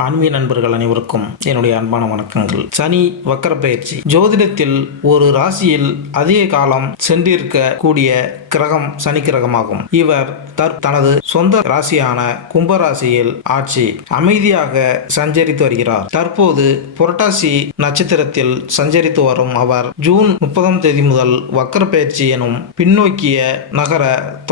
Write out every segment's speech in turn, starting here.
ஆன்மீக நண்பர்கள் அனைவருக்கும் என்னுடைய அன்பான வணக்கங்கள். சனி வக்கர பயிற்சி ஜோதிடத்தில் ஒரு ராசியில் அதிக காலம் சென்றிருக்க கூடிய கிரகம் சனி கிரகமாகும். இவர் தனது சொந்த ராசியான கும்பராசியில் ஆட்சி அமைதியாக சஞ்சரித்து வருகிறார். தற்போது புரட்டாசி நட்சத்திரத்தில் சஞ்சரித்து வரும் அவர் ஜூன் 30 முதல் வக்கர பயிற்சி எனும் பின்னோக்கிய நகர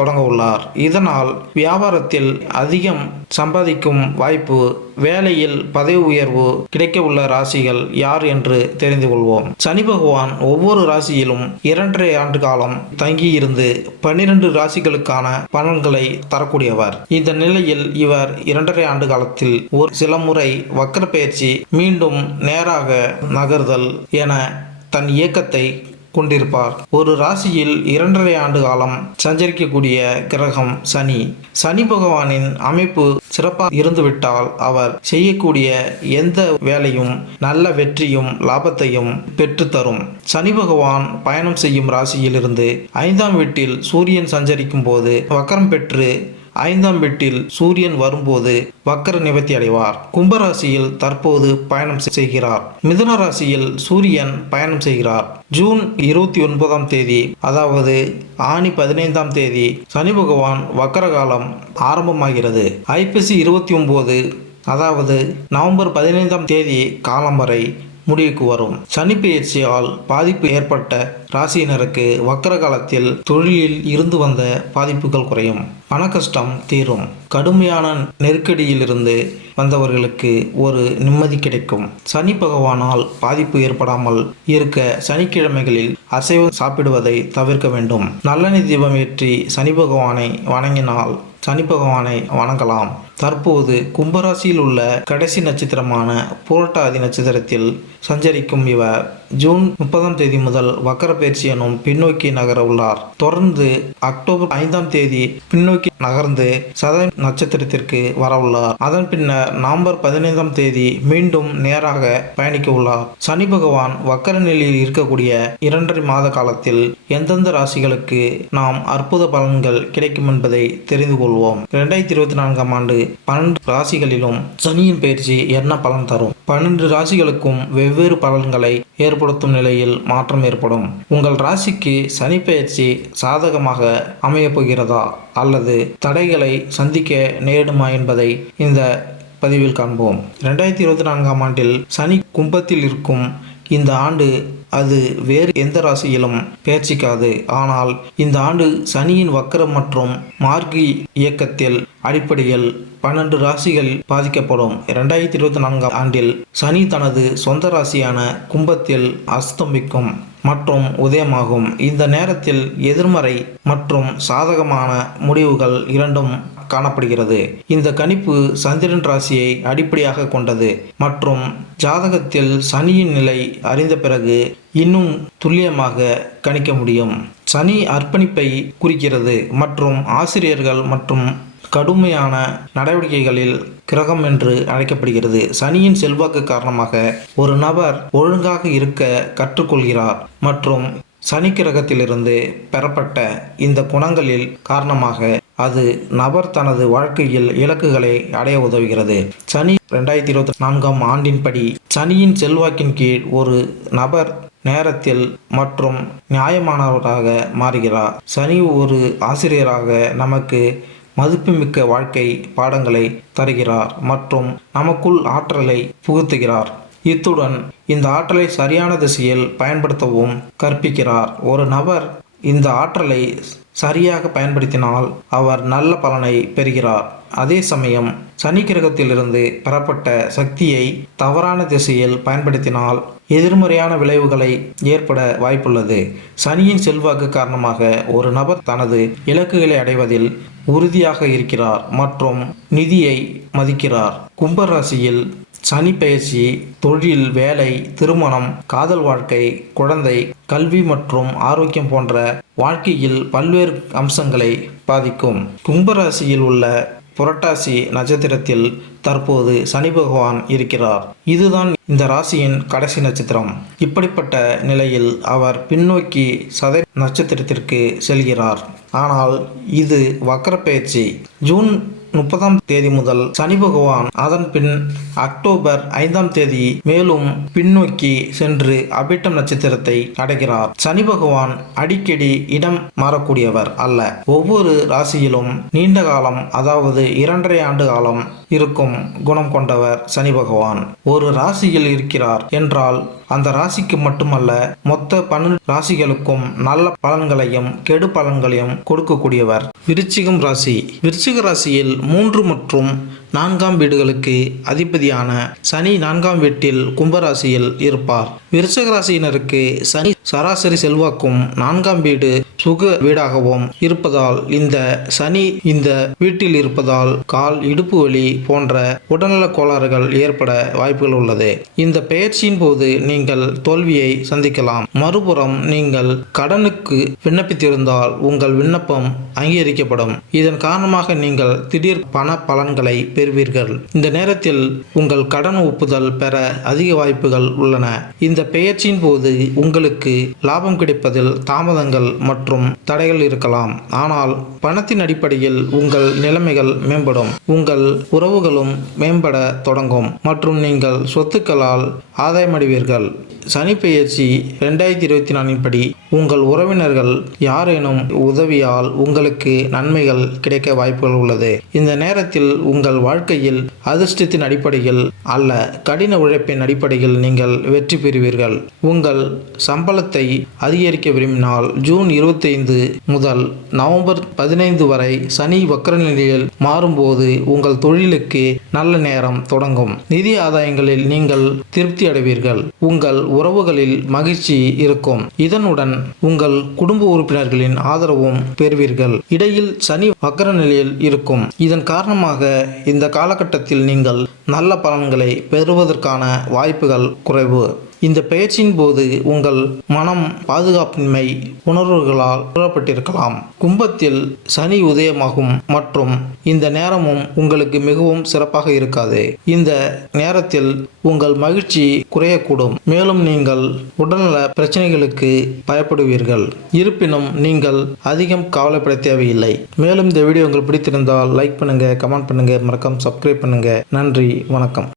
தொடங்க உள்ளார். இதனால் வியாபாரத்தில் அதிகம் சம்பாதிக்கும் வாய்ப்பு, வேலையில் பதவி உயர்வு கிடைக்க உள்ள ராசிகள் யார் என்று தெரிந்து கொள்வோம். சனி பகவான் ஒவ்வொரு ராசியிலும் 2.5 ஆண்டு காலம் தங்கியிருந்து 12 ராசிகளுக்கான பலன்களை தரக்கூடியவர். இந்த நிலையில் இவர் 2.5 ஆண்டு காலத்தில் ஒரு சில முறை வக்கர பயிற்சி, மீண்டும் நேராக நகர்தல் என தன் இயக்கத்தை கொண்டிருப்பார். ஒரு ராசியில் 2.5 ஆண்டு காலம் சஞ்சரிக்கக்கூடிய கிரகம் சனி. சனி பகவானின் அமைப்பு சிறப்பாக இருந்துவிட்டால் அவர் செய்யக்கூடிய எந்த வேலையும் நல்ல வெற்றியும் லாபத்தையும் பெற்றுத்தரும். சனி பகவான் பயணம் செய்யும் ராசியிலிருந்து 5ஆம் வீட்டில் சூரியன் சஞ்சரிக்கும் போது வக்கரம் பெற்று 5ஆம் வீட்டில் சூரியன் வரும்போது வக்கர நிவர்த்தி அடைவார். கும்பராசியில் தற்போது பயணம் செய்கிறார். மிதுன ராசியில் சூரியன் பயணம் செய்கிறார். ஜூன் 29ஆம் தேதி, அதாவது ஆனி 15ஆம் தேதி சனி பகவான் வக்கர காலம் ஆரம்பமாகிறது. ஐப்பசி 29, அதாவது நவம்பர் 15ஆம் தேதி காலம் வரை முடிவுக்கு வரும். சனி பெயர்ச்சியால் பாதிப்பு ஏற்பட்ட ராசியினருக்கு வக்கர காலத்தில் தொழிலில் இருந்து வந்த பாதிப்புகள் குறையும், பண கஷ்டம் தீரும், கடுமையான நெருக்கடியிலிருந்து வந்தவர்களுக்கு ஒரு நிம்மதி கிடைக்கும். சனி பகவானால் பாதிப்பு ஏற்படாமல் இருக்க சனிக்கிழமைகளில் அசைவம் சாப்பிடுவதை தவிர்க்க வேண்டும். நல்லெண்ணெய் தீபம் ஏற்றி சனி பகவானை வணங்கினால் சனி பகவானை வணங்கலாம். தற்போது கும்பராசியில் உள்ள கடைசி நட்சத்திரமான புரட்டாதி நட்சத்திரத்தில் சஞ்சரிக்கும் இவர் ஜூன் 30ஆம் தேதி முதல் வக்கர பயிற்சி எனும் பின்னோக்கி நகர உள்ளார். தொடர்ந்து அக்டோபர் 5ஆம் தேதி பின்னோக்கி நகர்ந்து சதய நட்சத்திரத்திற்கு வர உள்ளார். அதன் பின்னர் நவம்பர் 15ஆம் தேதி மீண்டும் நேராக பயணிக்க உள்ளார். சனி பகவான் வக்கர நிலையில் இருக்கக்கூடிய 2.5 மாத காலத்தில் எந்தெந்த ராசிகளுக்கு நாம் அற்புத பலன்கள் கிடைக்கும் என்பதை தெரிந்து கொள்வோம். 2024ஆம் ஆண்டு 12 ராசிகளிலும் சனியின் பயிற்சி என்ன பலன் தரும்? 12 ராசிகளுக்கும் வெவ்வேறு பலன்களை ஏற்படுத்தும் நிலையில் மாற்றம் ஏற்படும். உங்கள் ராசிக்கு சனி பயிற்சி சாதகமாக அமையப் போகிறதா அல்லது தடைகளை சந்திக்க நேரிடுமா என்பதை இந்த பதிவில் காண்போம். 2024ஆம் ஆண்டில் சனி கும்பத்தில் இருக்கும் இந்த ஆண்டு அது வேறு எந்த ராசியிலும் பெயர்ச்சிக்காது. ஆனால் இந்த ஆண்டு சனியின் வக்கரம் மற்றும் மார்கி இயக்கத்தில் அடிப்படையில் 12 ராசிகள் பாதிக்கப்படும். 2024ஆம் ஆண்டில் சனி தனது சொந்த ராசியான கும்பத்தில் அஸ்தமிக்கும் மற்றும் உதயமாகும். இந்த நேரத்தில் எதிர்மறை மற்றும் சாதகமான முடிவுகள் இரண்டும் காணப்படுகிறது. இந்த கணிப்பு சந்திரன் ராசியை அடிப்படையாக கொண்டது மற்றும் ஜாதகத்தில் சனியின் நிலை அறிந்த பிறகு இன்னும் துல்லியமாக கணிக்க முடியும். சனி அர்ப்பணிப்பை குறிக்கிறது மற்றும் ஆசிரியர்கள் மற்றும் கடுமையான நடவடிக்கைகளில் கிரகம் என்று அழைக்கப்படுகிறது. சனியின் செல்வாக்கு காரணமாக ஒரு நபர் ஒழுங்காக இருக்க கற்றுக்கொள்கிறார் மற்றும் சனி கிரகத்திலிருந்து பெறப்பட்ட இந்த குணங்களில் காரணமாக அது நபர் தனது வாழ்க்கையில் இலக்குகளை அடைய உதவுகிறது. சனி 2024ஆம் ஆண்டின்படி சனியின் செல்வாக்கின் கீழ் ஒரு நபர் நேரத்தில் மற்றும் நியாயமானவராக மாறுகிறார். சனி ஒரு ஆசிரியராக நமக்கு மதிப்புமிக்க வாழ்க்கை பாடங்களை தருகிறார் மற்றும் நமக்குள் ஆற்றலை புகுத்துகிறார். இத்துடன் இந்த ஆற்றலை சரியான திசையில் பயன்படுத்தவும் கற்பிக்கிறார். ஒரு நபர் இந்த ஆற்றலை சரியாக பயன்படுத்தினால் அவர் நல்ல பலனை பெறுகிறார். அதே சமயம் சனி கிரகத்திலிருந்து பெறப்பட்ட சக்தியை தவறான திசையில் பயன்படுத்தினால் எதிர்மறையான விளைவுகளை ஏற்பட வாய்ப்புள்ளது. சனியின் செல்வாக்கு காரணமாக ஒரு நபர் தனது இலக்குகளை அடைவதில் உறுதியாக இருக்கிறார் மற்றும் நிதியை மதிக்கிறார். கும்பராசியில் சனி பயிற்சி தொழில், வேலை, திருமணம், காதல் வாழ்க்கை, குழந்தை, கல்வி மற்றும் ஆரோக்கியம் போன்ற வாழ்க்கையில் பல்வேறு அம்சங்களை பாதிக்கும். கும்பராசியில் உள்ள புரட்டாசி நட்சத்திரத்தில் தற்போது சனி பகவான் இருக்கிறார். இதுதான் இந்த ராசியின் கடைசி நட்சத்திரம். இப்படிப்பட்ட நிலையில் அவர் பின்னோக்கி சதய நட்சத்திரத்திற்கு செல்கிறார். ஆனால் இது வக்கர பயிற்சி. ஜூன் 30ஆம் தேதி முதல் சனி பகவான் அதன் பின் அக்டோபர் 5ஆம் தேதி மேலும் பின்னோக்கி சென்று அபிட்டம் நட்சத்திரத்தை அடைகிறார். சனி பகவான் அடிக்கடி இடம் மாறக்கூடியவர் அல்ல. ஒவ்வொரு ராசியிலும் நீண்ட காலம், அதாவது 2.5 ஆண்டு காலம் இருக்கும் குணம் கொண்டவர் சனி பகவான். ஒரு ராசியில் இருக்கிறார் என்றால் அந்த ராசிக்கு மட்டுமல்ல, மொத்த 12 ராசிகளுக்கும் நல்ல பலன்களையும் கெடு பலன்களையும் கொடுக்கக்கூடியவர். விருச்சிகம் ராசி. விருச்சிக ராசியில் 3 மற்றும் 4ஆம் வீடுகளுக்கு அதிபதியான சனி 4ஆம் வீட்டில் கும்பராசியில் இருப்பார். விருச்சிக ராசியினருக்கு சனி சராசரி செல்வாக்கும் 4ஆம் வீடு சுக வீடாகவும் இருப்பதால் இந்த சனி இந்த வீட்டில் இருப்பதால் கால், இடுப்பு வலி போன்ற உடல்நல கோளாறுகள் ஏற்பட வாய்ப்புகள் உள்ளது. இந்த பெயர்ச்சியின் போது நீங்கள் தோல்வியை சந்திக்கலாம். மறுபுறம் நீங்கள் கடனுக்கு விண்ணப்பித்திருந்தால் உங்கள் விண்ணப்பம் அங்கீகரிக்கப்படும். இதன் காரணமாக நீங்கள் திடீர் பண பலன்களை பெறுவீர்கள். இந்த நேரத்தில் உங்கள் கடன் ஒப்புதல் பெற அதிக வாய்ப்புகள் உள்ளன. இந்த பெயர்ச்சியின் போது உங்களுக்கு லாபம் கிடைப்பதில் தாமதங்கள் மற்றும் தடைகள் இருக்கலாம். ஆனால் பணத்தின் அடிப்படையில் உங்கள் நிலைமைகள் மேம்படும். உங்கள் உறவுகளும் மேம்பட தொடங்கும் மற்றும் நீங்கள் சொத்துக்களால் ஆதாயமடைவீர்கள். சனி பெயர்ச்சி 2024 படி உங்கள் உறவினர்கள் யாரேனும் உதவியால் உங்களுக்கு நன்மைகள் கிடைக்க வாய்ப்புகள் உள்ளது. இந்த நேரத்தில் உங்கள் வாழ்க்கையில் அதிர்ஷ்டத்தின் அடிப்படையில் அல்ல, கடின உழைப்பின் அடிப்படையில் நீங்கள் வெற்றி பெறுவீர்கள். உங்கள் சம்பளத்தை அதிகரிக்க விரும்பினால் ஜூன் 25 முதல் நவம்பர் 15 வரை சனி வக்ர நிலையில் மாறும்போது உங்கள் தொழிலுக்கு நல்ல நேரம் தொடங்கும். நிதி ஆதாயங்களில் நீங்கள் திருப்தி அடைவீர்கள். உங்கள் உறவுகளில் மகிழ்ச்சி இருக்கும். இதனுடன் உங்கள் குடும்ப உறுப்பினர்களின் ஆதரவும் பெறுவீர்கள். இடையில் சனி வக்ர நிலையில் இருக்கும். இதன் காரணமாக இந்த காலகட்டத்தில் நீங்கள் நல்ல பலன்களை பெறுவதற்கான வாய்ப்புகள் குறைவு. இந்த பெயர்ச்சியின் போது உங்கள் மனம் பாதுகாப்பின்மை உணர்வுகளால் உணரப்பட்டிருக்கலாம். கும்பத்தில் சனி உதயமாகும் மற்றும் இந்த நேரமும் உங்களுக்கு மிகவும் சிறப்பாக இருக்காது. இந்த நேரத்தில் உங்கள் மகிழ்ச்சி குறையக்கூடும். மேலும் நீங்கள் உடல்நல பிரச்சனைகளுக்கு பயப்படுவீர்கள். இருப்பினும் நீங்கள் அதிகம் கவலைப்பட தேவையில்லை. மேலும் இந்த வீடியோ உங்களுக்கு பிடித்திருந்தால் லைக் பண்ணுங்க, கமெண்ட் பண்ணுங்க, மறக்காம சப்ஸ்கிரைப் பண்ணுங்க. நன்றி, வணக்கம்.